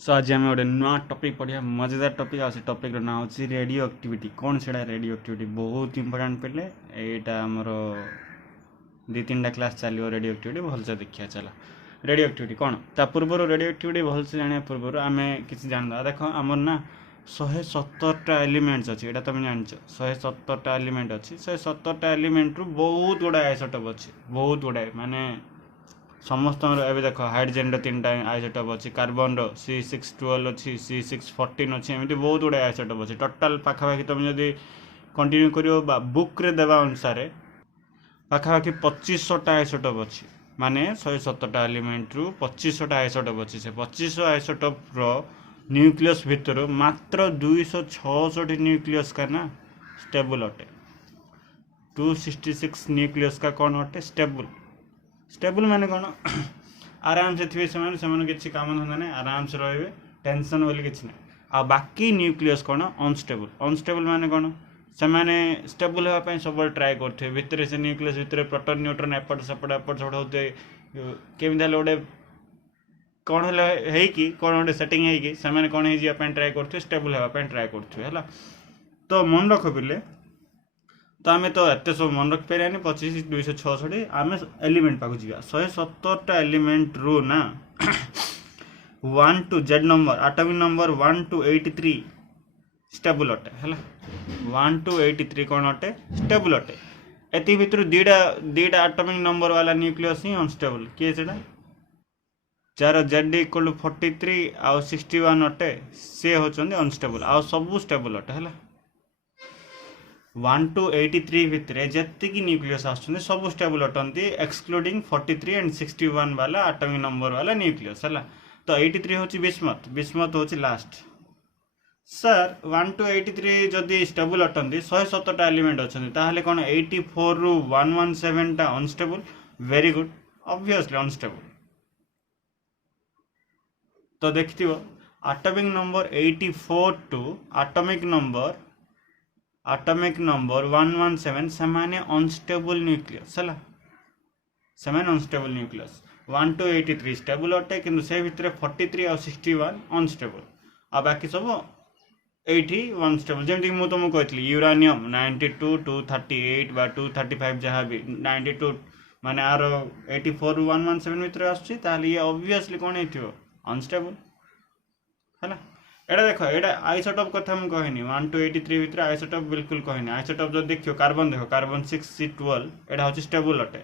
सो आज आम गोटे नुआ टपिक पढ़िया मजेदार टपिक आ टपिक ना हूँ रेडियो एक्टिविटी कौन से रेडियो एक्टिविटी बहुत इंपोर्टाट पे यहाँ आमर दी तीन टा क्लास चलो रेडियो एक्टिविटी भलसे देखिए चलो रेडियो एक्टिविटी कौन ता पूर्व रेडियो एक्टिविटी भलसे जाना पूर्व आम कि जाना देख आमर ना 170टा एलिमेंट्स अच्छी यहाँ तुम जान 170टा एलिमेंट अच्छी 170टा एलिमेंट रु बहुत गुड़ा आइसोटोप अच्छी बहुत गुड़ाए माने समस्त एवं देख हाइड्रोजन तीन टाइम आइसोटोप अच्छी कार्बन C612 अच्छी C614 अच्छी एमती बहुत गुड़ा आइसोटोप अच्छी टोटाल पाखापाखि तुम जब कंटिन्यू कर बुक रे देवा अनुसार पाखापाखि 2500टा आइसोटोप अच्छी माने 170टा एलिमेंट रु 2500टा आइसोटोप अच्छी से 2500 आइसोटोप रो न्यूक्लियस भितर मात्र 266 न्यूक्लियस का ना स्टेबल अटे 266 न्यूक्लियस का कौन अटे स्टेबल स्टेबल माने कौन आराम से थे से किसी काम धंदा नहीं आराम से रे टेंशन बोली किसी ना आ बाकी न्यूक्लियस कौन अनस्टेबल अनस्टेबल माने कौन से माने स्टेबल होगापी सब ट्राए करते भितर से न्यूक्लियस भितर प्रोटॉन न्यूट्रॉन एपट सेपट होते केमी गोटे कौन है कि कौन गोटे सेटिंग है से कौन हो ट्राए करते स्टेबल होगापी ट्राए करते है तो मन रख पिले तो आम तो एत सब मन रखी पारे 25 266 आम एलिमेंट पाक जा 170टा एलिमेंट रू ना 1 to Z number atomic number 1 to 83 stable अटे है 1 to 83 कौन अटे स्टेबल अटे एति भितर दीटा एटॉमिक नंबर वाला न्यूक्लियस ही अनस्टेबल किए से जार Z इक्वल 43 आउ 61 अटे से होचंदी अनस्टेबल आउ सब स्टेबल अटे है 1 to 83 भितर जी न्यूक्लियस आसुँच सब स्टेबल अटंती एक्सक्लूडिंग 43 एंड 61 वाला एटॉमिक नंबर वाला न्यूक्लियस है तो 83 हूँ बिस्मत हूँ लास्ट सर 1 to 83 जदि स्टेबल अटंती 170टा एलिमेंट अच्छा ताहले कौन 84 रु 117टा unstable very good obviously unstable तो देखिथिबो atomic number 84 to atomic number 117 से अनस्टेबल न्यूक्लियस है से अनस्टेबल न्यूक्लियस 1 to 83 स्टेबल अटे कि से भितर 43 और 61 अनस्टेबल आ बाकी सब 81 जमी मुझे तुमको कहती यूरानियम 92 238 बा 235 जहाँ भी 92 माने आर 84 रु 117 भितर आसुच्छी ये ऑब्वियसली कौन हो अनस्टेबल है एटा देख एटा आइसोटोप कथा मुझे कहनी 1 to 83 भितर आइसोटोप बिल्कुल कहनी आइसोटोप जो देखियो कार्बन देख कार्बन 6C12 एटा हूँ स्टेबल अटे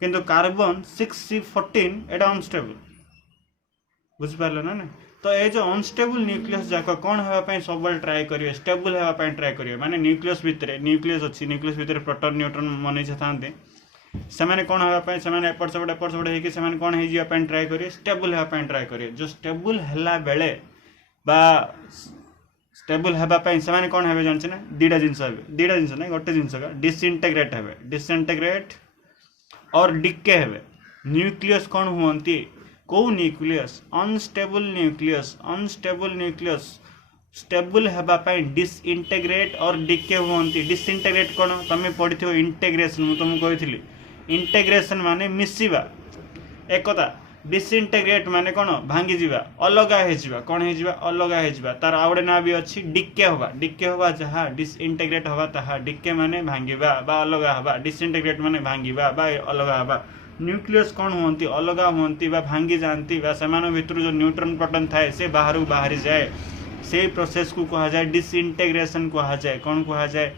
किंतु कार्बन 6C14 एटा अनस्टेबल बुझिपार ना ना तो ये जो अनस्टेबल न्यूक्लियस जाक कौन होगापी सब ट्राए करेंगे स्टेबल होगापी ट्राए करेंगे माने न्यूक्लियस भितर न्यूक्लियस अच्छी न्यूक्लियस भितर प्रोटॉन न्यूट्रॉन मन था से कौन होगापी से एपट सेपट होकर कौन हो ट्राए करेंगे स्टेबल होगापी ट्राए करेंगे जो स्टेबल है बेले बा स्टेबल होगापी से कौन है जानचे ना दीटा जिनस ना गोटे जिनस डिसइंटेग्रेट और डिके हे न्यूक्लियस कौन हुंती कौ न्यूक्लियस अनस्टेबल न्यूक्लियस स्टेबल होगापी डिसइंटेग्रेट और डिके हुंती डिसइंटेग्रेट कौन तुम पढ़ी थो इंटेग्रेशन मुझे तुमको कही इंटेग्रेशन माने मिसिबा एकता डिसइंटेग्रेट माने कौन भांगी जीवा अलगा हो कौन हो अलगा हो तार आउे ना भी अच्छी डिके हवा जहाँ डिसइंटेग्रेट हवा ताहा डिके माने भांगिबा बा अलगा हवा डिसइंटेग्रेट माने भांगिबा बा अलगा हवा न्यूक्लियस कौन हुंती अलगा हुंती बा भांगी जाती से भितर जो न्यूट्रॉन प्रोटॉन थाए से बाहर बाहरी जाए से प्रोसेस को कहा जाए डिसइंटेग्रेशन कहा जाए कौन कहा जाए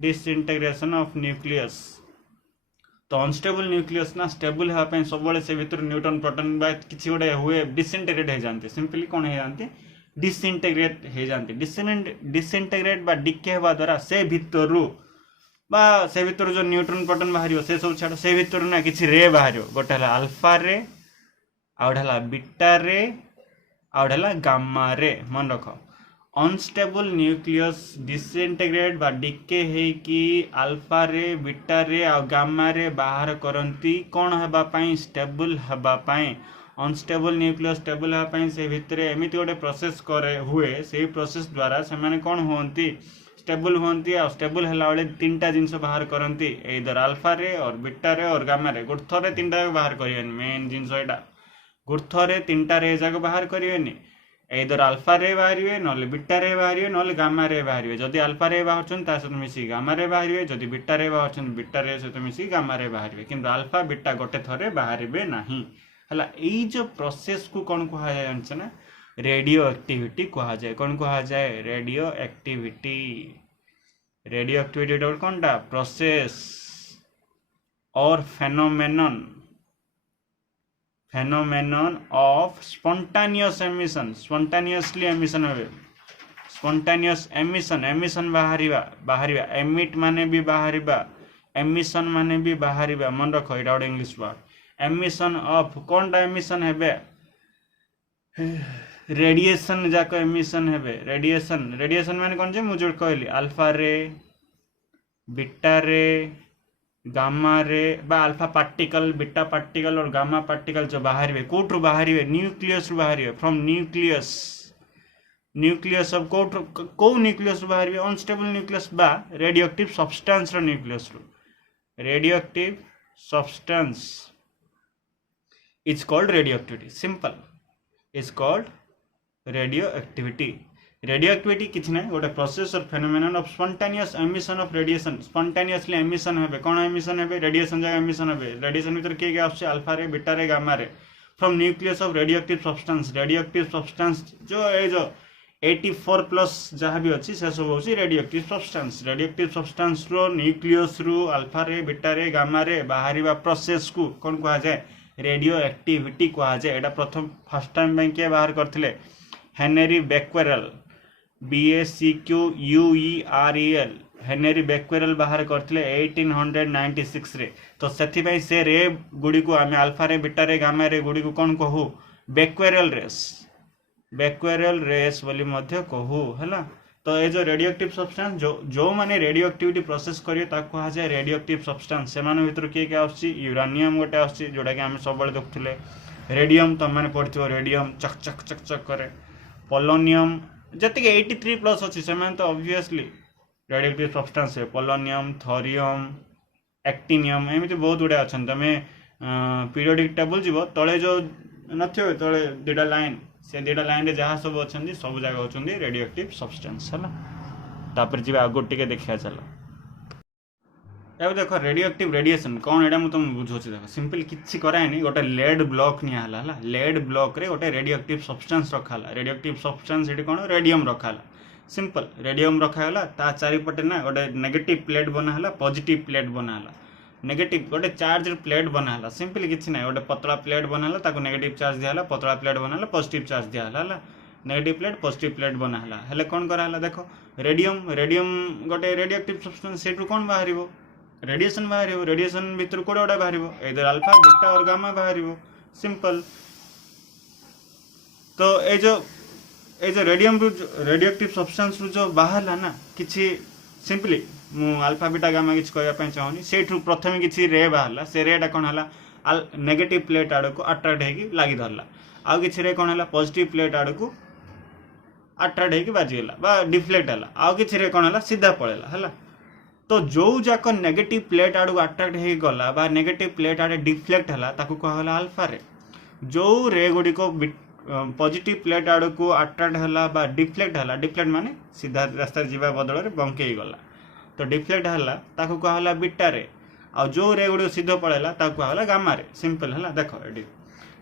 डिसइंटेग्रेशन ऑफ न्यूक्लियस तो अनस्टेबल न्यूक्लियस ना स्टेबल होगापी सब से भितर न्यूट्रॉन प्रोटॉन बा किसी गोटे हुए डिसइंटेग्रेट हो जाते सिंपली कौन हो जाते डिसइंटेग्रेट हो जाते डिसइंटेग्रेट बा डिके होगा द्वारा से भितर जो न्यूट्रॉन प्रोटॉन बाहर से सब छाड़ से भितर ना किसी रे बाहर गोटे है अल्फा रे आउे बीटा रे आउे गामा रे मन रख अनस्टेबल न्यूक्लियस डिसइंटेग्रेट बा डिके हेकी अल्फा रे बीटा रे आ गामा रे बाहर करती कौन होगापी स्टेबल होगापी अनस्टेबल न्यूक्लियस स्टेबल होगापी से भितर एमती गोटे प्रोसेस करे हुए से प्रोसेस द्वारा से कौन हुंती स्टेबल हुअंती आ स्टेबल हैला बेले तीनटा जिंस बाहर करंती इधर अल्फा रे और बीटा रे और गामा रे गुड थरे तीनटा बाहर करियन मेन जिंस एटा गुड थरे तीनटा रे जाक बाहर करियनी इधर अल्फा रे बाहरिवे नले बीटा रे बाहरिवे नले गामा रे बाहरिवे जदी अल्फा रे बाहरछन ता सहित मिसी गामा रे बाहरिवे जदी बीटा रे बाहरछन बीटा रे सहित मिसी गामा रे बाहरिवे किंतु अल्फा बीटा गोटे थरे बाहरिवे नाही हला एई जो प्रोसेस को कोन कहा जाय जानछ ना रेडियो एक्टिविटी कहा जाए कौन कहा जाए रेडियो एक्टिविटी कोनटा प्रोसेस और फेनोमेनन ऑफ स्पॉन्टानियसली एमिशन होवे स्पॉन्टानियस एमिशन बाहरिबा एमिट माने भी बाहरिबा एमिशन माने भी बाहरिबा मन रखो एटा गोटे इंग्लिश वर्ड एमिशन ऑफ कोनटा एमिशन हेबे रेडिएशन जाक एमिशन हेबे रेडिएशन माने कोन जे मुझे कहली अल्फा रे बीटा रे गामा रे बा अल्फा पार्टिकल बीटा पार्टिकल और गामा पार्टिकल जो बाहरिवे कोठरु बाहरिवे न्यूक्लियस रु बाहरिवे फ्रॉम न्यूक्लियस ऑफ को न्यूक्लियस रु बाहरिवे अनस्टेबल न्यूक्लियस बा रेडियोएक्टिव सब्सटेंस रो न्यूक्लियस रु radioactive substance is called radioactivity simple is called radioactivity किछि नै गोटे प्रोसेस और phenomenon of spontaneous emission of radiation spontaneously emission हेबे कोन एमिशन हेबे रेडिएशन जगह एमिशन हेबे रेडिएशन भीतर के आछे अल्फा रे बीटा रे गामा रे from nucleus of radioactive substance जो ए जो 84 प्लस जहाँ भी अच्छी से सब होची रेडियोएक्टिव सब्सटेंस रो न्यूक्लियस रु अल्फा रे बीटा रे गामा रे बाहरिबा प्रोसेस को कोन कहा जाए रेडियोएक्टिविटी कहा जाए एटा प्रथम फर्स्ट टाइम बैंक के बाहर करथिले हेनरी बेक्वेरेल BACQUEREL हेनरी बेक्वेरेल बाहर करथिले 1896 रे तो सेथि पई से रे गुडी को आमे अल्फा रे बीटा रे गामा रे गुडी को कोन कहू बेक्वेरेल रेस बोली मध्य कहू हैला तो ए जो रेडियोएक्टिव सब्सटेंस जो माने रेडियोएक्टिविटी प्रोसेस करियो ता कहा जाय रेडियोएक्टिव सब्सटेंस से माने भीतर के आछी यूरेनियम गोटे आछी जोडा के आमे सब बळे देखथुले रेडियम तो माने पढिथियो रेडियम चक चक करे पोलोनियम जति के 83 प्लस अछि से माने तो ऑब्वियसली रेडियोएक्टिव सब्सटेंस है पोलोनियम थोरियम एक्टिनियम एमिति बहुत गुडे अछन तमे पीरियोडिक टेबल जीवो तळे जो नथियो तळे दुटा लाइन से दुटा लाइन रे जहा सब अछन सब जगह होचंदी रेडियोएक्टिव सब्सटेंस हला तापर जीवा आगो टिके देखिया चलो अब देखो रेडियोएक्टिव रेडिएशन कौन एटा मु तुम बुझोछि देखो सिंपल किछि करायनी गोटे लेड ब्लॉक निया हला लेड ब्लॉक रे गोटे रेडियोएक्टिव सब्सटेंस रखाला रेडियोएक्टिव सब्सटेंस एटी कोन रेडियम रखाला सिंपल रेडियम रखाला ता चारि पटे ना गोटे नेगेटिव प्लेट बनाहला पॉजिटिव प्लेट बनाहला नेगेटिव गोटे चार्ज प्लेट बनाहला सिंपल किछि ना गोटे पतला प्लेट बनाहला ताको नेगेटिव चार्ज दियाला पतला प्लेट बनाहला पॉजिटिव चार्ज दियाला हला नेगेटिव प्लेट पॉजिटिव प्लेट बनाहला हेले कोन कराहला देखो रेडियम गोटे रेडियोएक्टिव सब्सटेंस सेटु कोन बाहरिबो रेडिएशन बाहरिबो रेडिएशन भीतर कोडा ओडा बाहरिबो इधर अल्फा बीटा और गामा बाहरिबो सिंपल तो ए जो रेडियोएक्टिव सब्सटेंस जो बाहरला ना किछि सिंपली मु अल्फा बीटा गामा किछि कहया पय चाहनी सेठु प्रथम किछि रे बाहरला से रेटा कोन हला नेगेटिव प्लेट आड़ को अट्रैक्ट हेकी लागी धरला आ किछि रे कोन हला पॉजिटिव प्लेट आड़ को अट्रैक्ट हेकी बाजिला बा डिफ्लेक्ट हला आ किछि रे कोन हला सीधा पळेला हला तो जो जाक नेगेटिव प्लेट आड़ अट्रैक्ट हो गला बा नेगेटिव प्लेट आड़ डिफ्लेक्ट हला ताकू कहला अल्फा रे जो रे गुडी को पॉजिटिव प्लेट आड़ को अट्रैक्ट हला बा डिफ्लेक्ट माने सीधा रास्ता जीवा बदल रे बंके गला तो डिफ्लेक्ट हला ताकू कहला बीटा रे आ जो रे गुडी सीधा पळेला ताकू कहला गामा रे सिंपल हला देखो AD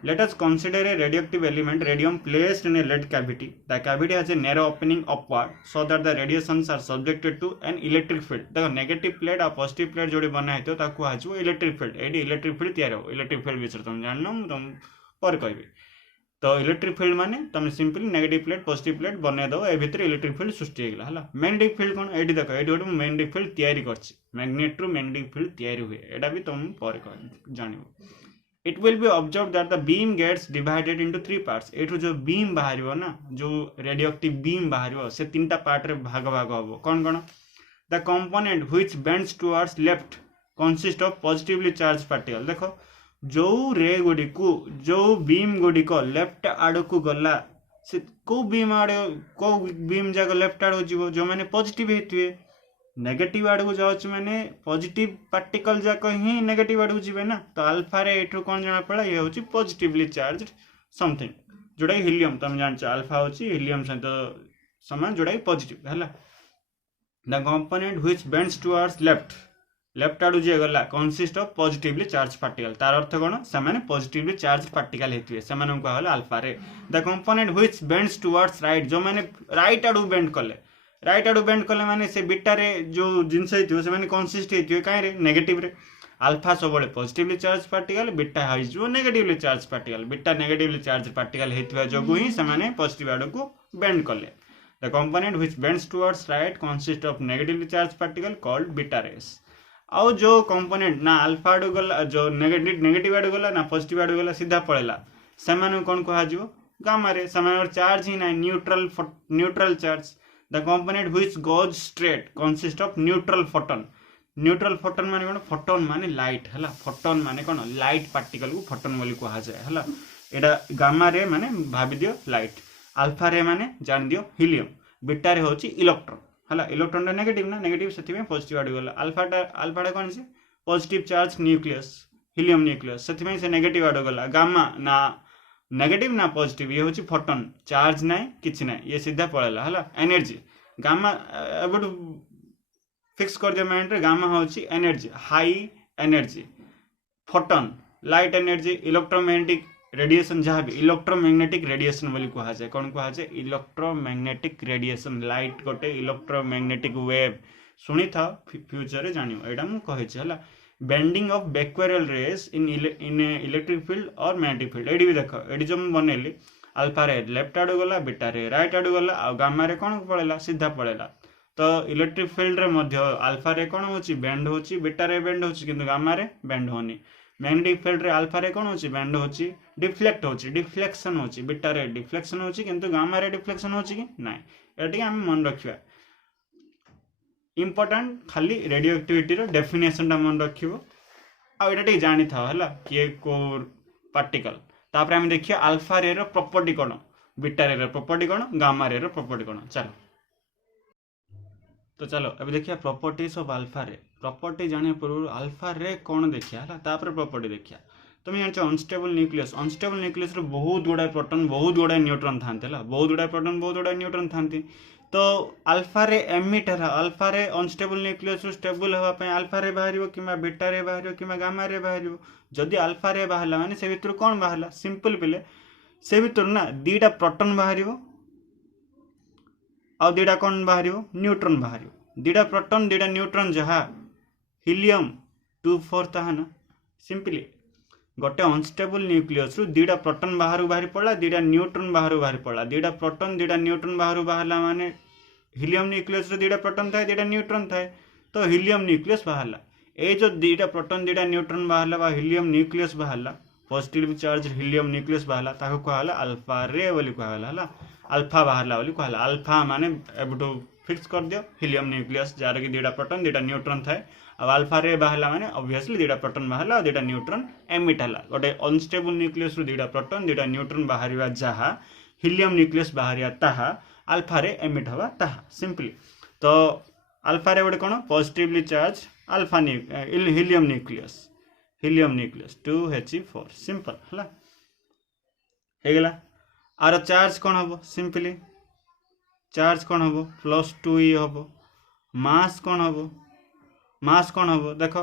let us consider a radioactive element radium placed in a lead cavity. The cavity has a narrow opening upward so that the radiations are subjected to an electric field. देखो negative plate और positive plate जोड़ी बना है तो ताकू आजो electric field एडी electric field तैयार हो इलेक्ट्रिक फील्ड विषय तुम जानलो तुम पर कहबे तो इलेक्ट्रिक फील्ड माने तुम simply negative plate positive plate बने दो ए भीतर इलेक्ट्रिक फील्ड सृष्टि हेगला हला मैग्नेटिक फील्ड कोन एडी देखो एडी गोटे मैग्नेटिक फील्ड तैयारी करछि मैग्नेट रो मैग्नेटिक फील्ड तैयारी हुए एटा भी तुम पर जानिबो It will be observed that the beam gets divided into 3 parts. एठु जो बीम बाहरिबो ना जो रेडियोएक्टिव बीम बाहरिबो से तीनटा पार्ट रे भाग होबो कोन कोन the component which bends towards left consist of positively charge particle देखो जो रे गुडी को जो बीम गुडी को लेफ्ट आड़ को गला से को बीम जाको लेफ्ट आड़ जीवो जो माने पॉजिटिव हेतिवे नेगेटिव आड़ को जाऊँ मैंने पॉजिटिव पार्टिकल जाक ही नेगेटिव आड़ को जी ना तो अल्फा रे एठू कौन जना पड़ा ये हूँ पॉजिटिवली चार्ज समथिंग जोटा हिलियम तुम जान अल्फा हूँ हिलियम सहित समान जोटा पॉजिटिव है the component which bends towards left आड़ू जी गला consist of positively charge particle तार अर्थ कौन से पॉजिटिवली चार्ज पार्टिकल होते से alpha ray the component which bends towards right जो मैंने राइट आड़ू बेंड कले राइट आड़ू बेंड कले माने से बीटारे जो जिनस होती से कंसिस्ट होती कहीं नेगेटिव रे अल्फा सब पॉजिटिवली चार्ज पार्टिकल बीटा हो negatively charge particle beta negatively charge particle होता जो ही से पॉजिटिव आड़ को बेंड कले the component which bends towards right consist of negatively charge particle called beta rays आउ जो कंपोनेंट ना अल्फा आड़ गला जो नेगेटिव आड़ गला ना पॉजिटिव आड़ गला सीधा पड़ेगा से कौन कह गामा रे से चार्ज ही ना neutral charge the component which goes straight consist of neutral photon माने कौन फोटोन माने लाइट है फोटोन माने कौन लाइट पार्टिकल को फोटोन बोली कह जाए है एटा गामा रे माने भाभी दियो लाइट अल्फा रे माने जान दियो हिलियम बीटा रे होची इलेक्ट्रॉन है इलेक्ट्रॉन नेगेटिव ना नेगेटिव से पॉजिटिव आड़ गला अल्फाटा कौन से positive charge nucleus helium nucleus से नेगेटिव आड़ गला गामा ना नेगेटिव ना पॉजिटिव ये होची फोटोन चार्ज ना किछि ना ये सीधा पड़ेला है एनर्जी गामा अब फिक्स कर दिया माइंड रे गामा होची energy high energy photon light energy electromagnetic radiation जहाँ भी इलेक्ट्रोमैग्नेटिक रेडिएशन बोली कह जाए कौन कह जाए इलेक्ट्रोमैग्नेटिक रेडिएशन लाइट गोटे इलेक्ट्रोमैग्नेटिक वेव शुणी था फ्यूचर रे जानियो एटा मु कहिछि हला bending of becquerel rays in electric field और मैग्नेटिक फील्ड एडी भी देखो एडी जो मु बनेली अल्फा रे लेफ्ट आड़ गला बीटा रे राइट आड़ गला आ गामा रे कौन पड़ेला सीधा पड़ेला तो इलेक्ट्रिक फील्ड रे मध्य अल्फा रे कौन होची बेंड होची बीटा रे बेंड होची किंतु गामा रे बेंड होनी मैग्नेटिक फील्ड रे अल्फा रे कौन होची बेंड होची डिफ्लेक्ट होची डिफ्लेक्शन होची बीटा रे डिफ्लेक्शन होची किंतु गामा रे डिफ्लेक्शन होची कि नाही एटी हम मन रखिबा इंपोर्टेंट खाली रेडियो एक्टिविटी रो डेफिनेशन टा मन रखिबो आ एटा टे जानि था हला के को पार्टिकल तापर हम देखिया अल्फा रे रो प्रॉपर्टी कोन बीटा रे रो प्रॉपर्टी कोन गामा रे रो प्रॉपर्टी कोन चलो तो चलो अभी देखिए प्रॉपर्टीज ऑफ अल्फा रे प्रॉपर्टी जाने पूर्व अल्फा रे कौन देखिया है तापर प्रॉपर्टी देखिया तुम जान अनस्टेबल न्यूक्लियस रो बहुत गुड़ा प्रोटॉन बहुत गुड़ा न्यूट्रॉन थांते बहुत गुड़ा प्रोटॉन बहुत गुड़ा न्यूट्रॉन थांती तो अल्फा रे एमिट है अल्फा रे अनस्टेबल न्यूक्लियस रो स्टेबल होगा पे अल्फा रे बाहरियो किमा बीटा रे बाहरियो किमा गामा रे बाहरियो जदी अल्फा रे बाहरला माने से भितर कौन बाहरला सिंपल पिले से भितर ना दीटा प्रोटॉन बाहरियो आ दीटा कौन बाहरियो न्यूट्रॉन बाहरियो दीटा प्रोटॉन दीटा न्यूट्रॉन जहा हिलियम 2,4 ताहा ना सिंपली गोटे अनस्टेबल न्यूक्लियस रु दीटा प्रोटॉन बाहरी पड़ा दीटा न्यूट्रॉन बाहरी पड़ा दीटा प्रोटॉन दीटा न्यूट्रॉन बाहरला माने हिलियम न्यूक्लियस रु दीटा प्रोटॉन थाए दीटा न्यूट्रॉन थाए तो हिलियम न्यूक्लियस बाहरला ए जो दीटा प्रोटॉन दीटा न्यूट्रॉन बाहरला बा हिलियम न्यूक्लियस बाहरला पॉजिटिव चार्ज हिलियम न्यूक्लियस बाहरला ताको कहला अल्फा रे बोली कहला हला अल्फा बाहरला बोली कहला अल्फा माने एबटू फिक्स कर दियो हिलियम न्यूक्लियस जार की दीटा प्रोटॉन दीटा न्यूट्रॉन थाए अब अल्फा रे बाहरला माने ऑब्वियसली दीटा प्रोटॉन बाहरला दीटा न्यूट्रॉन एमिट हला गोटे अनस्टेबल न्यूक्लियस रु दीटा प्रोटॉन दीटा न्यूट्रॉन बाहरिया जहा हिलियम न्यूक्लियस बाहरिया ताहा अल्फा रे एमिट हवा ताहा सिंपली तो अल्फा रे गोटे कोन positively charge alpha helium nucleus 2He4 simple हला हे गेला आर चार्ज कोन हबो सिंपली चार्ज कोन हबो +2e हबो मास कोन हबो देखो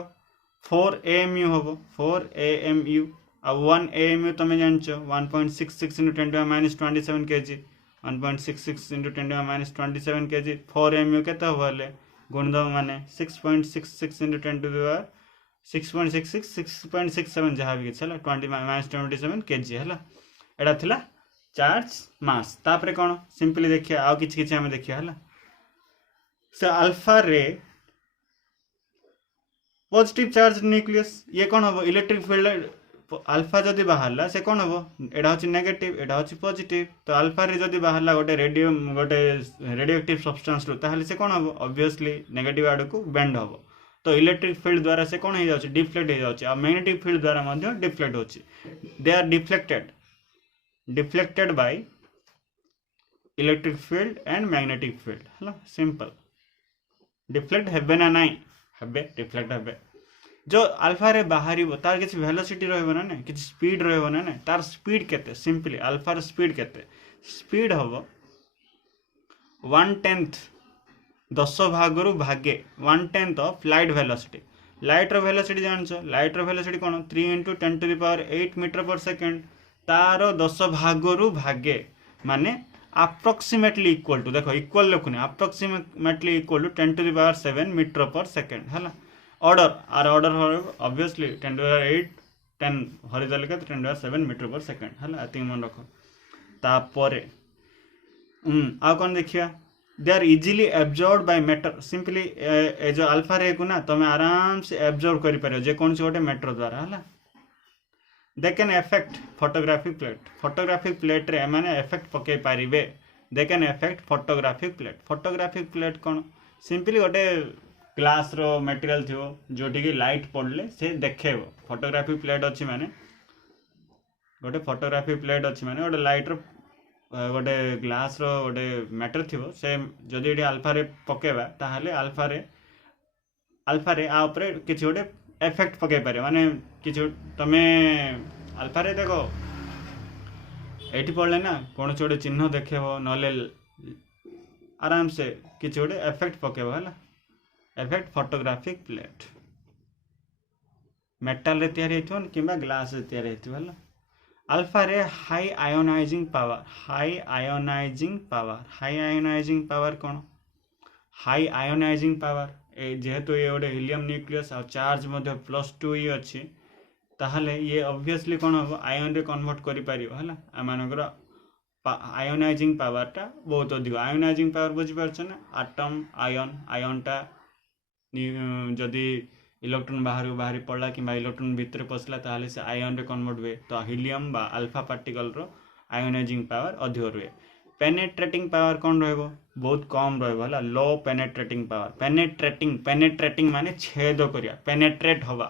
4 AMU हबो 4 AMU आ 1 AMU तमे जानछो 1.66 × 10⁻27 kg 1.66 × 10⁻27 kg 4 AMU केते हबले गुणदम माने 6.66 × 10 6.66 6.67 जहाँ भी चला 20⁻27 kg है एटा थिला चार्ज मास तापरे कौन सिंपली देखिए आउ किछि हमें देखिए है से अल्फा रे पॉजिटिव चार्ज न्यूक्लियस ये कौन हम इलेक्ट्रिक फील्ड अल्फा जदि बाहरला से कौन हम एटा होची नेगेटिव एटा होची पॉजिटिव तो अल्फा रे जदि बाहरला गोटे रेडियो एक्टिव सब्सटेंस लो ताहले से कौन हम ऑब्वियसली नेगेटिव आड़ को बेंड हम तो इलेक्ट्रिक फील्ड द्वारा से कौन हो जाउची डिफ्लेक्ट हो जाउची आ मैग्नेटिक फील्ड द्वारा मध्य डिफ्लेक्ट होची they are deflected by electric field and magnetic field है सिंपल डिफ्लेक्ट हेबे ना नाई हेबे डिफ्लेक्ट हेबे जो अल्फा रे बाहर तार किसी वेलोसिटी रहबो ना किसी स्पीड रहबो ना तार स्पीड केते सिंपली अल्फा रे स्पीड केते स्पीड हबो 1/10 10 भागरु भागे 1/10 ऑफ लाइट वेलोसिटी लाइट रो वेलोसिटी जानछो लाइट रो वेलोसिटी कोन 3 × 10⁸ मीटर पर सेकेंड तार 10 भागरु भागे माने अप्रोक्सीमेटली इक्वल टू देखो इक्वल लिखुनी approximately equal to 10⁷ metre per second है ऑर्डर आर ऑर्डर ऑब्वियसली 10⁸ 10 हॉरिजॉन्टल के 10⁷ मीटर पर सेकेंड है एति मन रख तापरे आ कौन देखिया they are easily absorb by matter simply ए जो अल्फा रे को ना तुम आराम से एब्जॉर्ब कर पार जे कौन से गोटे मैटर द्वारा है they can affect photographic plate रे माने एफेक्ट पके पारिबे they can affect photographic plate कौन सिंपली गोटे ग्लास रो मटेरियल थियो जोटी की लाइट पड़ले से देखेबो फोटोग्राफिक प्लेट अछि माने गोटे फोटोग्राफिक प्लेट अछि माने गोटे लाइट रो गोटे ग्लास रो गोटे मैटर थियो से जदि एटी अल्फा रे पकेबा ताहाले अल्फा रे आ ऊपर किछि गोटे एफेक्ट पके पारे माने किछि तमे अल्फा रे देखो एटी पड़ले ना कौन गोटे चिन्ह देखेबो नले आराम से किछि गोटे एफेक्ट पकेबो हला एफेक्ट फोटोग्राफिक प्लेट मेटल रे तयारी हेथिबो किबा ग्लास रे तयारी हेथिबो हला अल्फा रे हाई आयोनाइजिंग पावर कौन हाई आयोनाइजिंग पावर जेहेतु ये गोटे हिलियम न्यूक्लियस आ चार्ज मध्य +2 ही अच्छी ताहले ये ऑब्वियसली कौन हम आयन रे कन्वर्ट करि पारिबो हला आमानकर आयोनाइजिंग पावर टा बहुत अधिक आयोनाइजिंग पावर बुझी पारछ ना एटम आयन टा जदि इलेक्ट्रॉन बाहरी पड़ला कि इलेक्ट्रॉन भीतर पसला ताहले से आयन रे कन्वर्ट हुए तो हिलियम बा अल्फा पार्टिकल रो आयोनाइजिंग पावर अधिक रुए पेनेट्रेटिंग पावर कौन रहबो बहुत कम रहबो हला लो पेनेट्रेटिंग पावर पेनेट्रेटिंग माने छेद करिया पेनेट्रेट हवा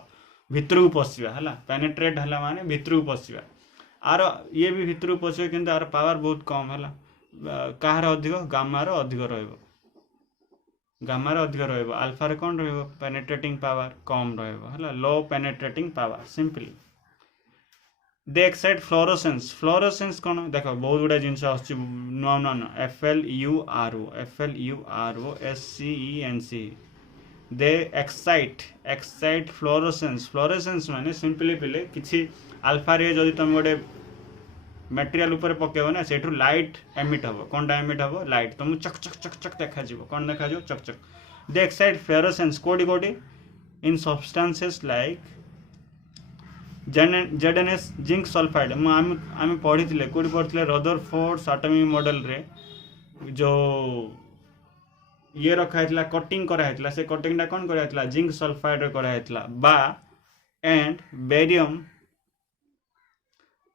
भीतर को पसिबा हला पेनेट्रेट हला माने भीतर को पसिबा आर ये भी भीतर को पसिबा किंतु आर पावर बहुत कम हला काहर अधिक गामा रो अधिक रहबो अल्फा रे कौन रहबो पेनेट्रेटिंग पावर कम रहबो हला लो पेनेट्रेटिंग पावर सिंपली दे एक्साइट फ्लोरोसेंस कौन देखो बहुत गुडा जिनस आछि नो FLURO SCENC दे एक्साइट फ्लोरोसेंस माने सिंपली पिले किछि अल्फा रे जदि तुम गोटे मटेरियल ऊपर पकेबो ना सेठु लाइट एमिट हबो कोनटा एमिट हबो लाइट तुम चक चक चक चक देखा जिवो कोन देखा जिवो चक चक दे एक्साइट फ्लोरोसेंस कोडी in substances like ZNS zinc sulphide आम पढ़ी कोडी पढ़ी रदरफोर्ड एटॉमिक मॉडल रे जो ये रखा कटिंग कराइला से कटिंग टा कौन कराइला जिंक सल्फाइड रे कराइला बा एंड बेरियम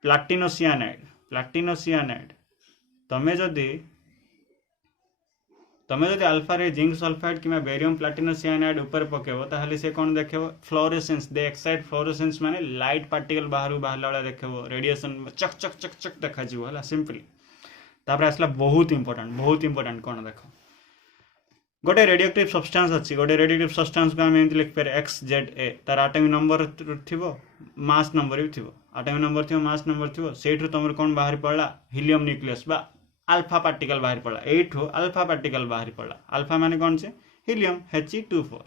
प्लाटिनोसियानाइड तमे जदि अल्फा रे जिंक सल्फाइड कि बेरियम प्लाटिनोसियानाइड ऊपर पकेबो ताहले से कौन देखेबो फ्लोरोसेंस दे एक्साइट फ्लोरोसेंस माने लाइट पार्टिकल बाहर बाहला देखेबो रेडिएशन चक चक चक चक देखा जिवो हला सिंपली तापर आसला बहुत इंपोर्टेंट कौन देखो गोटे रेडियोएक्टिव सब्सटेंस अच्छी गोटे रेडियोएक्टिव सब्सटेंस को आम लिख पारे XZA तार एटॉमिक नंबर थिबो मास नंबर भी थिबो एटॉमिक नंबर थिबो मास नंबर थिबो सेठु तुमर कौन बाहर पड़ला हिलियम न्यूक्लियस बा अल्फा पार्टिकल बाहर पड़ा एठो अल्फा पार्टिकल बाहर पड़ा अल्फा माने कौन से हिलियम He24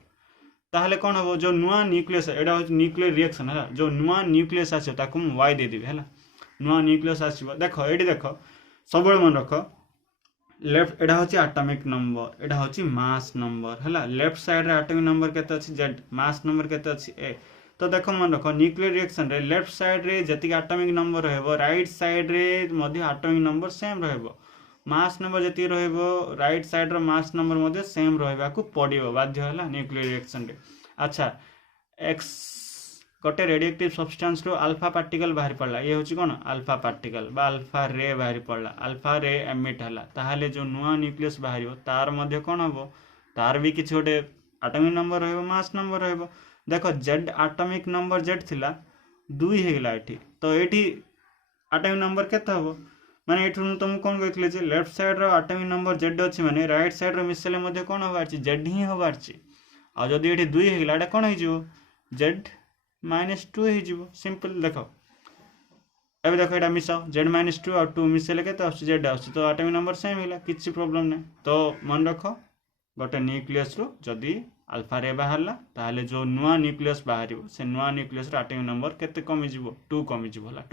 ताहले कौन हो जो नुआ न्यूक्लियस एडा हो न्यूक्लियर रिएक्शन है जो नुआ न्यूक्लियस आछो ताकू Y दे देबे हला नुआ न्यूक्लियस आछिबो देखो एडी देखो सब मन रखो लेफ्ट एडा होची एटॉमिक नंबर एडा होची मास नंबर हला लेफ्ट साइड रे एटॉमिक नंबर केते अछि Z मास नंबर केते अछि A तो देखो मन रखो न्यूक्लियर रिएक्शन रे लेफ्ट साइड रे जति एटॉमिक नंबर रहबो राइट साइड रे मध्ये एटॉमिक नंबर सेम रहबो मास नंबर जति रहबो राइट साइड रो मास नंबर मध्ये सेम रहबा को पडिबो बाध्य हला न्यूक्लियर रिएक्शन रे अच्छा x गोटे रेडियोएक्टिव सब्सटेंस रो अल्फा पार्टिकल बाहर पड़ला ये होची कोन अल्फा पार्टिकल बा अल्फा रे बाहर पड़ला अल्फा रे एमिट हला ताहाले जो नुआ न्यूक्लियस बाहरियो तार मध्ये कोन हबो तार भी किछ गोटे एटॉमिक नंबर रहबो मास नंबर रहबो देखो Z एटॉमिक नंबर Z थिला 2 हे गेला एठी तो एठी एटॉमिक नंबर केते हबो माने एठु तुमको कौन कहते जे लेफ्ट साइड रो एटॉमिक नंबर जेड अछि माने राइट साइड रो मिसले मध्ये कोन होबार छि जेड ही होबार छि आ जदि एठी 2 हेगला एटा कोन हे जिवो जेड -2 हे जिवो सिंपल देखो एबे देखो एटा मिसाओ z-2 और 2 मिसेले केते आछी z आछी तो एटॉमिक नंबर सेम हेला किछि प्रॉब्लम नै तो मन रखो गोटे न्यूक्लियस रो जदि अल्फा रे बाहरला ताले जो नुआ न्यूक्लियस बाहरिबो से नुआ न्यूक्लियस रो एटॉमिक नंबर केते कमी जिवो 2 कमी जिवो हला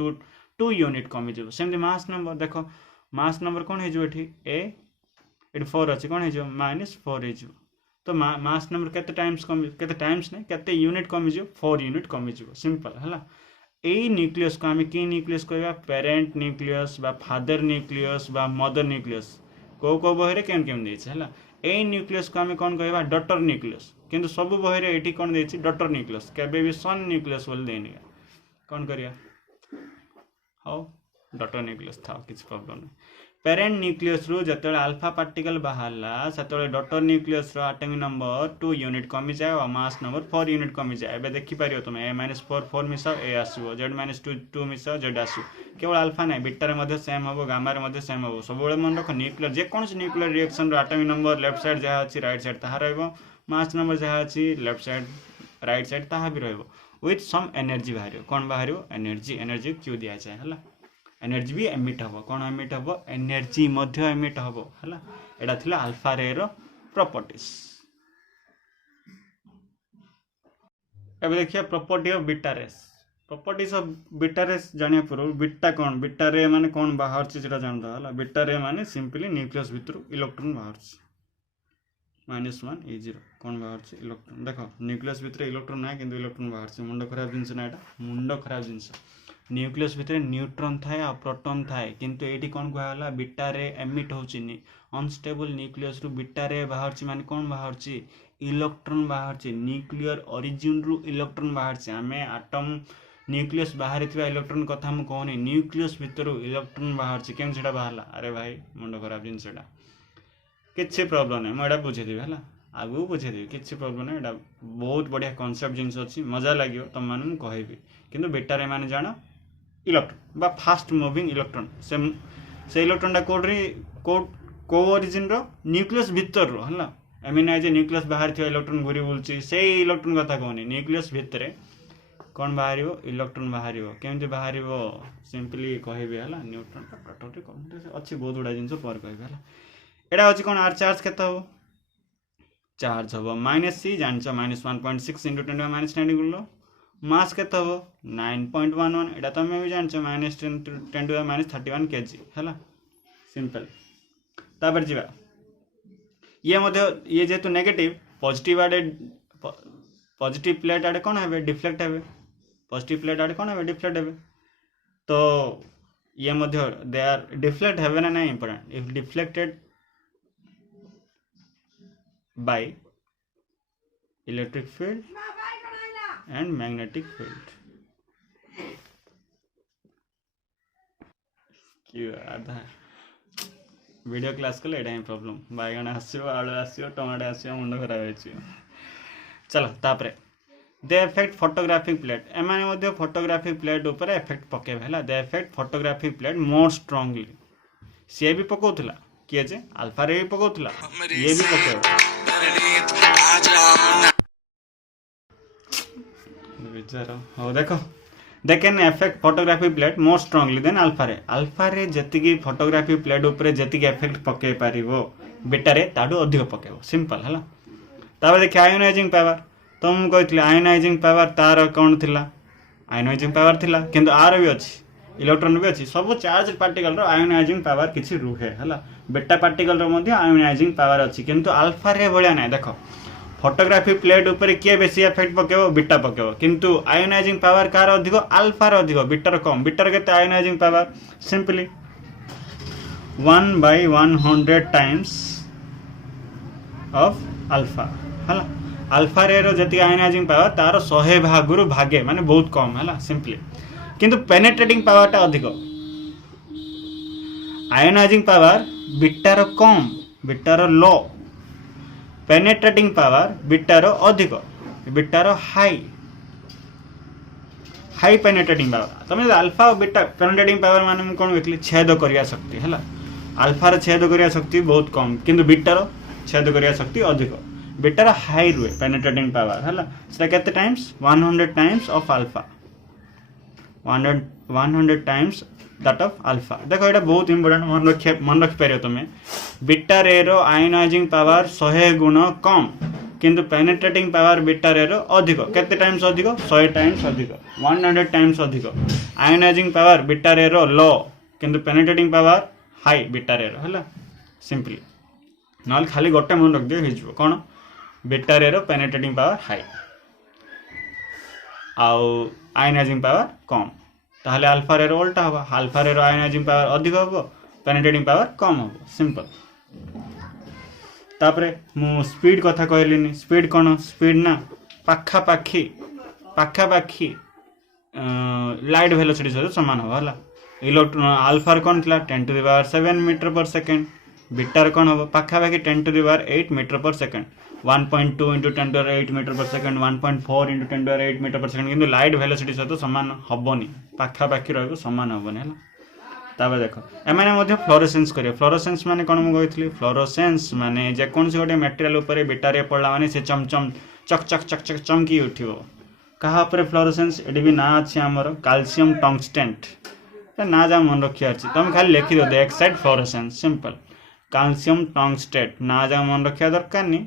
2 यूनिट कमी जिवो सेमति मास नंबर देखो मास नंबर कोन हे जिवो एठी a एठी 4 अछि कोन हे जिवो -4 हे जिवो तो मास नंबर केते टाइम्स कमी केते टाइम्स नै केते यूनिट कमी जिवो 4 यूनिट कमी जिवो सिंपल हला एई न्यूक्लियस को आमे की न्यूक्लियस कहबा पेरेंट न्यूक्लियस बा फादर न्यूक्लियस बा मदर न्यूक्लियस को बहरे केम केम देछि हला ए न्यूक्लियस को आमे कोन कहबा डॉटर न्यूक्लियस किंतु सब बहरे एठी कोन देछि डॉटर न्यूक्लियस केबे भी सन न्यूक्लियस बोल देनी कोन करिया हाउ डॉटर न्यूक्लियस था किछ प्रॉब्लम नै पेरेंट न्यूक्लियस रो जतले अल्फा पार्टिकल बाहरला सेतले डॉटर न्यूक्लियस रो एटॉमिक नंबर 2 यूनिट कमी जाय और मास नंबर 4 यूनिट कमी जाय एबे देखि पारियो तुम a-4 मिसाओ a आसीबो z-2 मिसाओ z आसीबो केवल अल्फा नै बीटा रे मध्ये सेम होबो गामा रे मध्ये सेम होबो सब बेले मन रखो न्यूक्लियर जे कोनस न्यूक्लियर रिएक्शन रो एटॉमिक नंबर लेफ्ट साइड जहा अछि राइट साइड ताहा रहबो मास नंबर जहा अछि लेफ्ट साइड राइट साइड ताहा भी रहबो विथ सम एनर्जी बाहरियो कोन बाहरियो एनर्जी क्यू दिया जाय हला एनर्जी भी एमिट हबो कोन एमिट हबो एनर्जी मध्य एमिट हबो हला एडा थिला अल्फा रे रो प्रॉपर्टीज एबे देखिया property of beta rays properties of beta rays जानिया पर बीटा रे माने कोन बाहर छी जेटा जानदा हला बीटा रे माने सिंपली न्यूक्लियस भीतर इलेक्ट्रॉन बाहर छी -1 E0 कोन बाहर छी इलेक्ट्रॉन देखो न्यूक्लियस भीतर इलेक्ट्रॉन ना किंतु इलेक्ट्रॉन बाहर छी मुंडो खराब जिंस ना एटा मुंडो खराब जिंस न्यूक्लियस भीतर न्यूट्रॉन थाए आ प्रोटॉन थाए किंतु एठी कोन कहला बीटा रे एमिट होची नि अनस्टेबल न्यूक्लियस रु बीटा रे बाहर छी माने कोन बाहर छी इलेक्ट्रॉन बाहर छी न्यूक्लियर ओरिजिन रु इलेक्ट्रॉन बाहर छी हमें एटम न्यूक्लियस बाहर थिबा इलेक्ट्रॉन कथा हम कहनी न्यूक्लियस भीतर इलेक्ट्रॉन बाहर छी केम सेटा बाहरला अरे भाई मुंडो खराब जिंस सेटा किछि प्रॉब्लम नै म एटा बुझे देबे हला आगु बुझे देबे किछि प्रॉब्लम नै एटा बहुत बढ़िया कांसेप्ट जिंस अछि मजा लागियो तम मानु कहबी किंतु बीटा रे माने जानो इलेक्ट्रॉन बा फास्ट मूविंग इलेक्ट्रॉन से इलेक्ट्रॉन टा को ओरिजिन रो न्यूक्लियस भीतर रो हला एमिन आइ जे न्यूक्लियस बाहर थियो इलेक्ट्रॉन घुरी बुलची से इलेक्ट्रॉन कथा कहनी न्यूक्लियस भीतर कोन बाहरियो इलेक्ट्रॉन बाहरियो केमते बाहरियो सिंपली कहबे हला न्यूट्रॉन का प्रोटॉन रे कोन अछि बहुत उडा जिंस पर कहबे हला एडा अछि कोन आर चार्ज केता हो चार्ज हबो -c जानछो -1.6 × 10 - 9 गुलो मास केता हो 9.11 एटा तमे भी जानछो -10 × 31 kg हला सिंपल तापर जीवा ये मध्ये ये जेतु नेगेटिव पॉजिटिव आडे पॉजिटिव प्लेट आडे कोन हेबे डिफ्लेक्ट हेबे पॉजिटिव प्लेट आडे कोन हेबे डिफ्लेक्ट हेबे तो ये मध्ये दे आर डिफ्लेक्ट हेबे ना नहीं important if deflected by electric field and magnetic field क्यों आधा वीडियो क्लास को एटा ही प्रॉब्लम बायगण आसियो आलू आसियो टमाटो आसियो मुंड खराब होइछि चलो तापरे दे इफेक्ट फोटोग्राफिक प्लेट एमाने मध्ये फोटोग्राफिक प्लेट ऊपर इफेक्ट पकेबे हला they effect photographic plate more strongly से भी पकोथला किए जे अल्फा रे भी पकोथला ये भी पकेबे हो देखो they can affect photography plate more strongly than alpha ray जति फोटोग्राफी प्लेट ऊपर जति इफेक्ट पके पारिबो बीटा रे ताडू अधिक पकेबो सिंपल हला ताबे देख आयोनाइजिंग पावर तुम कहथिले आयोनाइजिंग पावर तार कोन थिला आयोनाइजिंग पावर थिला किंतु आर भी अछि इलेक्ट्रॉन भी अछि सब चार्ज पार्टिकल रो आयोनाइजिंग पावर किछि रुहे हला बीटा पार्टिकल रो मध्ये आयोनाइजिंग पावर अछि किंतु अल्फा रे भलिया नै देखो फोटोग्राफी प्लेट ऊपर किए बेसी इफेक्ट पकेबो बीटा पकेबो किंतु आयोनाइजिंग पावर कार अधिक अल्फा रो अधिक बीटा रो कम बीटा रो केते ionising power simply 1/100 times of alpha हला अल्फा रे रो जति आयोनाइजिंग पावर तार 100 भागुरु भागे माने बहुत कम हला सिंपली किंतु पेनिट्रेटिंग पावर टा अधिक आयोनाइजिंग पावर बीटा रो कम बीटा रो लो पेनिट्रेटिंग पावर बीटा रो अधिक बीटा रो हाई हाई पेनिट्रेटिंग पावर तुम अल्फा और बीटा पेनिट्रेटिंग पावर मान कौन कहली छेद करिया शक्ति है अल्फार छेद करिया शक्ति बहुत कम किंतु बीटार छेद करिया शक्ति अधिक बीटार हाई रुए पेनिट्रेटिंग पावर है सेटा केते times 100 times of alpha 100 times that of alpha देखो ये बहुत इंपोर्टेंट मन रखिपार तुम बीटा रे रो आयोनाइजिंग पावर 100 गुण कम किंतु पेनिट्रेटिंग पावर बीटा रे रो अधिक केते टाइम्स अधिक 100 टाइम्स अधिक 100 टाइम्स अधिक आयोनाइजिंग पावर बीटा रे रो लो किंतु penetrating power high beta ray रो है सिंपली ना खाली गोटे मन रख दियो हो कौन बीटा रे रो पेनिट्रेटिंग पावर हाई आउ आयोनाइजिंग पावर कम ताहले अल्फा रे रो उल्टा होगा अल्फा रे रो आयोनाइजिंग पावर अधिक होबो पेनिट्रेटिंग पावर कम होबो सिंपल तापरे मु स्पीड कथा कहलिनी स्पीड कौन स्पीड ना पाखापाखी पाखापाखी लाइट वेलोसिटी सहित सामान हम है इलेक्ट्रॉन अल्फार कौन थी 10⁻⁷ मीटर पर सेकेंड बीटार कौन हम पाखापाखी 10⁸ metre per second 1.2 into 10⁸ metre per second 1.4 into 10⁸ metre per second किंतु लाइट वेलोसिटी सहित सामान हेनी पाखापाखी रही सामान हेनी है तापर देख एम फ्लोरोसेंस करें फ्लोरोसेंस माने कौन मुझे फ्लोरोसेंस माने जेकोसी गोटे मेटेरियल उपर बीटारे पड़ा माने से चमचम चक चक चक चक चमकी उठो क्या फ्लोरोसेंस ये भी ना अच्छे आमर कैल्शियम टंगस्टेंट ना जा मन रखिया तुम खाली लिखि दो back side fluorescence simple calcium tungstate ना जा मन रखा दरकार नहीं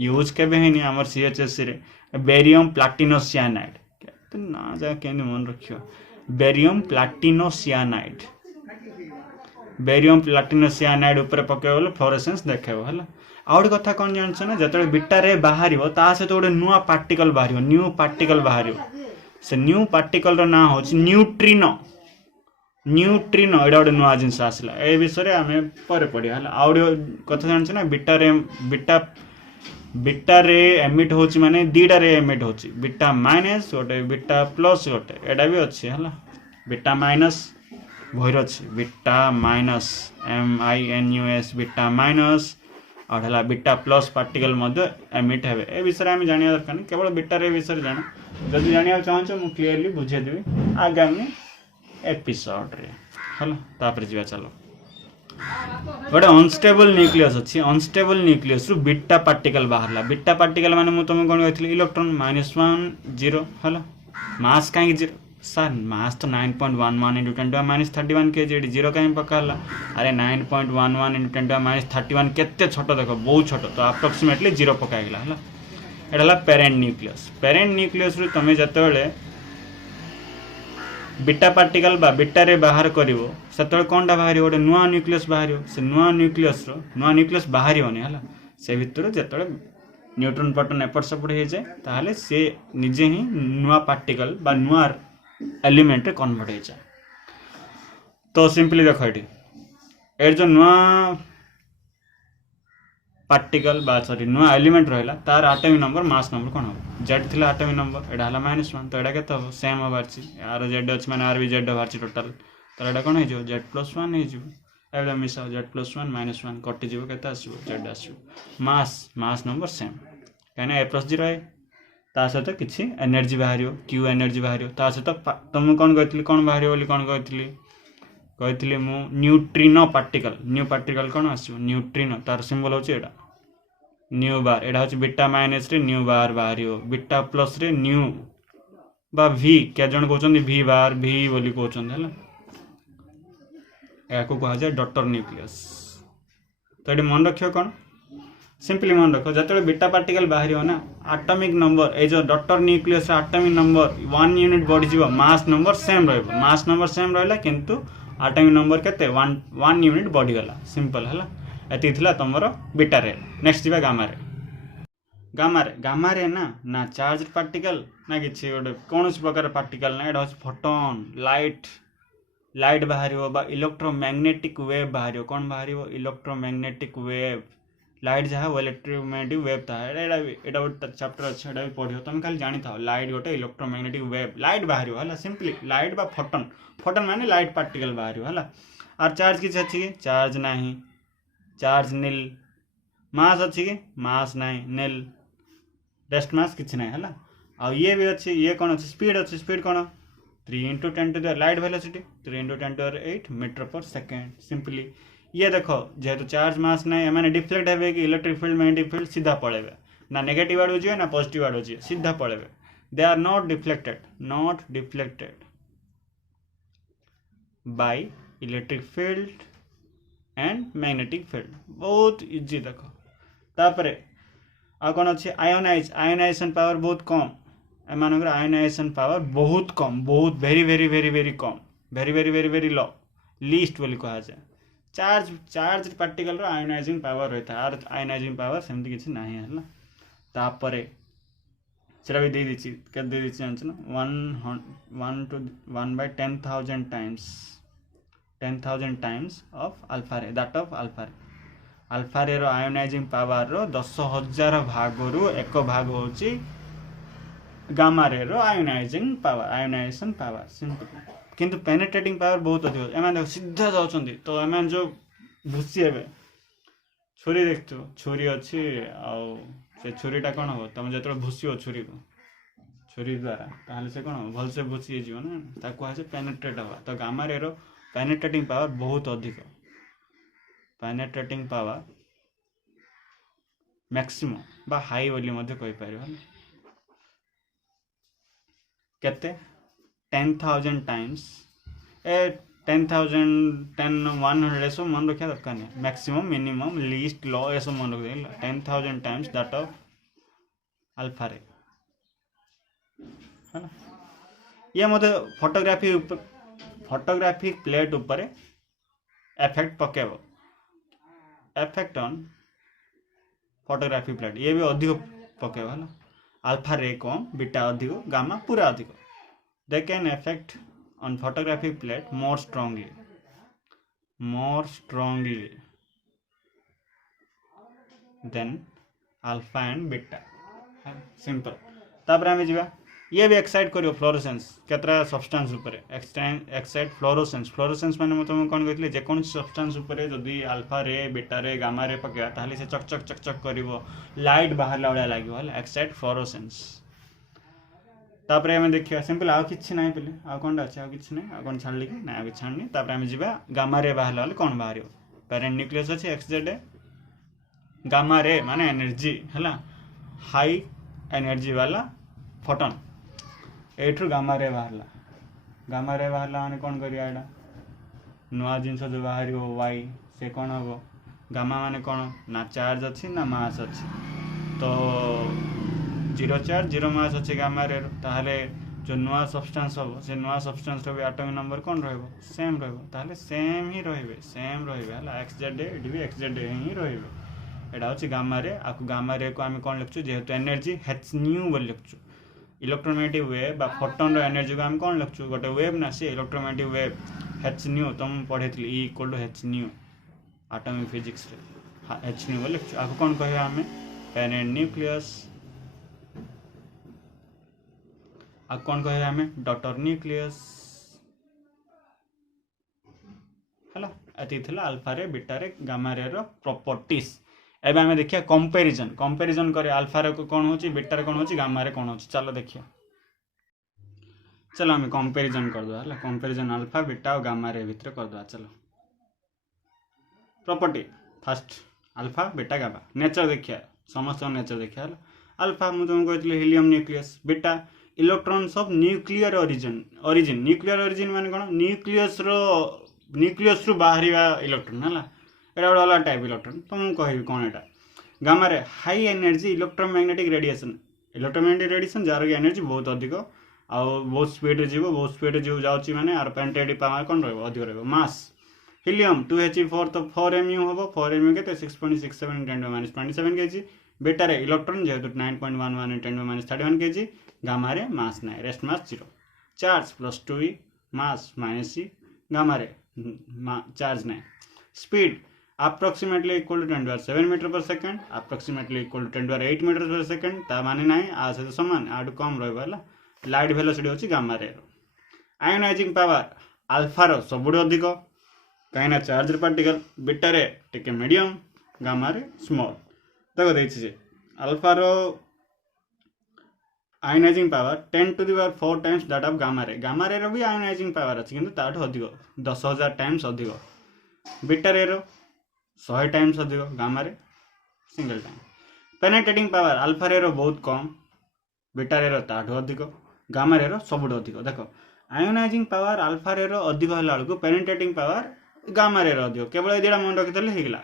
यूज केवे आमर सीएचएससी रे बेरियम प्लाटिनोसियानाइड ना जा के मन रखियो बेरियम प्लाटिनोसियानाइड बेरियम प्लाटिनोसियानाइड ऊपर पकेबले फ्लोरोसेंस देखेब है आउ गोटे कथा कौन जानछ ना जो बीटा रे बाहर ता सहित गोटे नुआ पार्टिकल बाहर न्यू पार्टिकल बाहर से न्यू पार्टिकल रो ना होची न्यूट्रिनो न्यूट्रिनो एटा गोटे नुआ जिनस आसला ए विषय आम पर पढ़िया है आउ कथा जानछ ना बीटा रे एमिट होची माने दीटा रे एमिट होची बीटा माइनस गोटे बीटा प्लस गोटे एटा भी अच्छी है बीटा माइनस भैर अच्छी beta minus MINUS beta minus और बीटा प्लस पार्टिकल एमिट हे ए विषय में जाना दरकार नहीं केवल बीटा रे विषय जाना जब जाना चाहूँ मुझे क्लीयरली बुझेदेवी आगामी एपिसोड रे हला तापर जीवा चलो गोटे अनस्टेबल न्यूक्लियस अच्छी अनस्टेबल न्यूक्लियस रु बीटा पार्टिकल बाहरला बीटा पार्टिकल माने मु तुम कौन कहती इलेक्ट्रॉन -1 0 हला मास कहीं 0 सर मास तो 9.11 इंटू 10⁻31 kg 0 कहीं पकाला अरे 9.11 इंटू 10⁻31 केते छोट देख बहुत छोट तो अप्रोक्सीमेटली 0 पकाइला है एटा पेरेंट न्यूक्लियस रु तुम जतबेले बीटा पार्टिकल बा बीटा रे बाहर करिवो सेतबेले कोनटा बाहर गोटे नुआ न्यूक्लियस बाहर से नुआ न्यूक्लियस बाहर है से भितर जतबेले न्यूट्रॉन प्रोटॉन एपट सेपट हो जाए ताहले से निजे ही नुआ पार्टिकल बा नुआ एलिमेंट रे कन्वर्ट हो जाए तो सिंपली देखो ये जो नुआ पार्टिकल बा सॉरी नुआ एलिमेंट रहा तार एटॉमिक नंबर मास नंबर कौन हम जेड थी एटॉमिक नंबर एटा -1 तो यहाँ के सेम बाहर यार जेड अच्छे मैंने आर भी जेड बाहर टोटाल तो यहाँ कौन हो Z+1 हो मिसाओ Z+1 -1 कटिज के जेड आसो मास नंबर सेम कहीं A+0 है ता सहित किसी एनर्जी बाहर क्यू एनर्जी बाहर ता सहित तुम कौन कहती कौन बाहर बोली कौन कहती मु न्यूट्रिनो पार्टिकल कौन आसो न्यूट्रिनो तार सिंबल होची एटा न्यू बार एटा होची बीटा माइनस रे न्यू बार बाहर बीटा प्लस रे न्यू बा V क्या जन कहउछन V बार V बोली कहउछन हैला याको कहा जाए डॉटर न्यूक्लियस तो ये मन रखियो कौन सिंपली मन रख जो बीटा पार्टिकल बाहर हो ना एटॉमिक नंबर ये जो daughter nucleus atomic number 1 unit बढ़ी मास नंबर सेम रहा किंतु एटॉमिक नंबर केते 1 यूनिट बढ़ीगला सिंपल है ये तुम बीटा रे नेक्स्ट जा गामा रे ना चार्ज पार्टिकल ना कि गोटे कौन प्रकार पार्टिकल ना यहाँ फोटोन लाइट बाहर इलेक्ट्रोमैग्नेटिक वेव बाहर कौन बाहर इलेक्ट्रोमैग्नेटिक वेव लाइट जहाँ इलेक्ट्रोमैग्नेटिक वेव था एटा गोटे चैप्टर अच्छे भी पढ़ो तुम खाली जानी था लाइट गोटे इलेक्ट्रोमैग्नेटिक वेव लाइट बाहर है सिंपली लाइट बा फोटोन माने लाइट पार्टिकल बाहर है और चार्ज किसी अच्छी चार्ज ना चार्ज नील मास अच्छी कि मास ना नील रेस्ट मास किसी ना है आ ये भी अच्छी ये कौन अच्छी स्पीड कौन 3 into 10 to the light velocity 3 into 10 to the 8 metre per second simply ये देखो जेहेतु चार्ज मास ना एम डिफ्लेक्ट हे कि इलेक्ट्रिक फील्ड मैग्नेटिक फील्ड सीधा पड़ेबे ना नेगेटिव आड़ू जी ना पॉजिटिव आड़ू जी सीधा पड़ेबे they are not deflected by electric field and magnetic field बहुत इजी देखो तापरे आ कौन अच्छे आयोनाइजेशन पावर बहुत कम एम आयोनाइजेशन पावर बहुत कम बहुत वेरी वेरी वेरी वेरी कम very very very very low least बोली कहा जाए चार्ज पार्टिकल रो आयोनाइजिंग पावर रही था आर आयोनाइजिंग पावर सेमती किसी ना है तापर सेटा भी दे दीची के दे दीची जानछ ना 1/10,000 times of alpha ray that of alpha ray रो आयोनाइजिंग पावर रो 10,000 भाग रु एक भाग होची गामा रे रो आयोनाइजेशन पावर सिंपल किंतु पेनिट्रेटिंग पावर बहुत अधिक एम देखो सीधा जाउछंदी तो एम जो भूसी हेबे छुरी देखतो छुरी अच्छी आउ से छुरीटा कौन हम तुम जो भूसी छुरी को छुरी द्वारा ताहले से कौन भल से भूसी जीव ना ताको कहा पेनिट्रेट हवा तो गामा रे रो पेनिट्रेटिंग पावर बहुत अधिक पेनिट्रेटिंग पावर मैक्सिमम बा हाई बोली मध्य कहि परिबा केते 10,000 टाइम्स 10,000 10,100 ऐसा मन रखा दरकार नहीं मैक्सिमम मिनिमम लीस्ट लो ऐसा मन रख 10,000 टाइम्स दैट ऑफ अल्फा रे है ना ये मत फोटोग्राफिक प्लेट ऊपर इफेक्ट पकेब इफेक्ट ऑन फोटोग्राफिक प्लेट ये भी अधिक पकेब है अल्फा रे कम बीटा अधिक गामा पूरा अधिक they can affect on photographic plate more strongly than alpha and beta simple तापर हमें जीवा ये भी एक्साइट करियो फ्लोरोसेंस केतरा सब्सटेंस ऊपर एक्साइट फ्लोरोसेंस माने मैं तुमको कोन कहतले जे कोन सब्सटेंस ऊपर जदी अल्फा रे बीटा रे गामा रे पकेया ताहले से चक चक करिवो लाइट बाहर लावला लागिवो हला एक्साइट फ्लोरोसेंस तापर हमें देखिए सिंपल आउ किछि नाही पले आ कोनडा अछि आ किछि नाही आ कोन छाडली कि ना आ किछि छाडनी तापर हमें जीवा गामा रे बाहर लाले कोन बाहरियो पेरेंट न्यूक्लियस अछि एक्सजेड गामा रे माने एनर्जी हला हाई एनर्जी वाला फोटोन एठु गामा रे बाहरला माने कोन करिया एडा नुआ जिंस जो बाहरियो वाई से कोन हबो गामा माने कोन ना चार्ज अछि ना मास अछि तो 0 चार्ज 0 मास अच्छे गामा रे ताहले जो नुआ सब्सटेंस हम से नुआ सब्सटेंस रो एटॉमिक नंबर कोन रहबो सेम रहबो ताहले सेम रहबे हला एक्सजेड एडी भी एक्सजेड ही रहबे एडा होची गामा रे आकु गामा रे को हम कोन लिखछु जेहेतु एनर्जी h न्यू बोल लिखछु इलेक्ट्रोमैग्नेटिक वेव बा फोटोन रो एनर्जी को हम कोन लिखछु गोटे वेव ना से इलेक्ट्रोमैग्नेटिक वेव h न्यू तुम पढेतली E = h new atomic physics रे h न्यू बोल लिखछु आकु कोन कहया हमें पेरेंट न्यूक्लियस आ कौन कहे हमें डॉटर न्यूक्लियस हला अति थला अल्फा रे बीटा रे गामा रे रो प्रॉपर्टीज एबे हमें देखिया कंपैरिजन करे अल्फा रे कोन होची बीटा रे कोन होची गामा रे कोन होची चलो देखिया चलो हमें कंपैरिजन कर दो हला कंपैरिजन अल्फा बीटा और गामा रे भीतर कर दो चलो property first alpha beta gamma nature देखिया समस्त नेचर देखिया अल्फा मु तुमको कहतले helium nucleus beta electrons of nuclear origin माने कोन न्यूक्लियस रु बाहरिया इलेक्ट्रॉन हला एटा वाला टाइप इलेक्ट्रॉन तो मु कहबी कोन एटा gamma ray high energy electromagnetic radiation jar की एनर्जी बहुत अधिक आ बहुत स्पीड जीव जाउची माने आर पेंटेड पावर कोन रहबो अधिक रहबो मास हीलियम 2He4 तो 4mu हबो 4mu केते 6.67 10 - 27 kg बीटा रे इलेक्ट्रॉन जेहेतु 9.11 10 - 31 kg गामा रे मास ना rest mass 0 charge +2e mass -e gamma ray charge ना speed approximately equal to 10⁻7 metre per second approximately equal to 10⁻8 metre per second ता माने नाही आ से समान आडू कम रहबला लाइट वेलोसिटी होची gamma ray ionising power alpha रो सबुड अधिक काइना चार्ज पार्टिकल बीटा रे टिके मीडियम गामा रे स्मॉल देखो देछि जे अल्फा रो ionising power 10⁴ times that of gamma ray. Gamma ray रो भी आयोनाइजिंग पावर अच्छी किंतु ताठो अधिक 10,000 टाइम्स अधिक। बीटा रे रो 100 टाइम्स अधिक, gamma ray single time. Penetrating power alpha ray रो बहुत कम, बीटा रे रो ताठो अधिक, गामा रे रो सबुठ अधिक। देखो आयोनाइजिंग पावर अल्फा रे रो अधिक होला बेलू पेनेट्रेटिंग पावर गामा रे रो अधिक। केवल ये मन रखिदेले हेगला।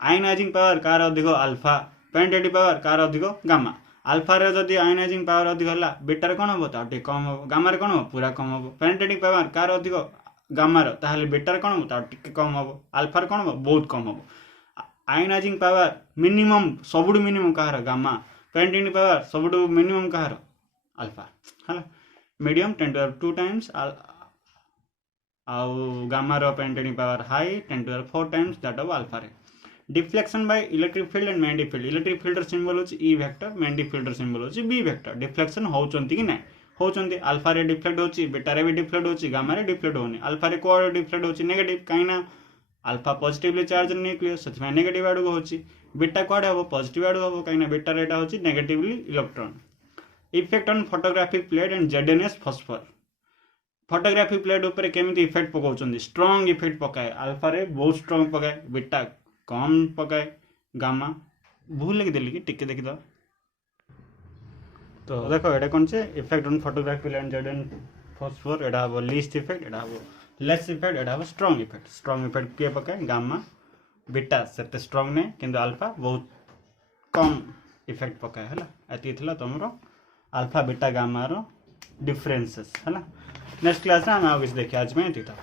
आयोनाइजिंग पावर कार अधिक अल्फा, पेनेट्रेटिंग पावर कार अधिक गामा। अल्फा रे जदि आयोनाइजिंग पावर अधिक होला, बीटा रे कोन हो ता कम हो, गामा रे कोन हो पूरा कम हो। पेनेट्रेटिंग पावर कार अधिक गामा रो ताहले बीटा रे कोन हो ता कम हो, अल्फा रे कोन हो बहुत कम हो। आयोनाइजिंग पावर मिनिमम सबुठु मिनिमम कहार गामा, पेनेट्रेटिंग पावर सबुठु मिनिमम कहार अल्फा हला। मीडियम 10⁴ टाइम्स आउ गामा रो penetrating power high 10⁴ times that of alpha ray. Deflection by electric field and magnetic field. Electric field symbol होची E vector, magnetic field symbol होची B vector. Deflection होचंती कि नाही होचंती। अल्फा रे डिफ्लेक्ट होची, beta ray भी deflect होची, gamma रे डिफ्लेक्ट होनी। अल्फा रे कोड डिफ्लेक्ट होची नेगेटिव, काईना अल्फा पॉजिटिवली चार्ज न्यूक्लियस सेथिमा नेगेटिव आडू होची। बीटा कोड हबो पॉजिटिव आडू हबो, काईना बीटा रेटा होची negatively electron. Effect on photographic plate and Z N S phosphor. Photographic plate ऊपर केमिति इफेक्ट पकाउछंदी, स्ट्रांग इफेक्ट पकाए। अल्फा रे बहुत स्ट्रांग पकाए, बीटा कम पकाए, गामा भूल लिखि देली कि टिके देखि दो। तो देखो एटा कोन छे effect on photographic plate and Z N S phosphor. एटा हबो लीस्ट इफेक्ट, एटा हबो लेस इफेक्ट, एटा हबो स्ट्रांग इफेक्ट। स्ट्रांग इफेक्ट के पकाए गामा, बीटा सेते स्ट्रांग ने किंतु अल्फा बहुत कम इफेक्ट पकाए हला। एति थिला तमरो अल्फा बीटा गामा रो डिफरेंसेस हला। नेक्स्ट क्लास में हम आगे देखिए। आज में एति था।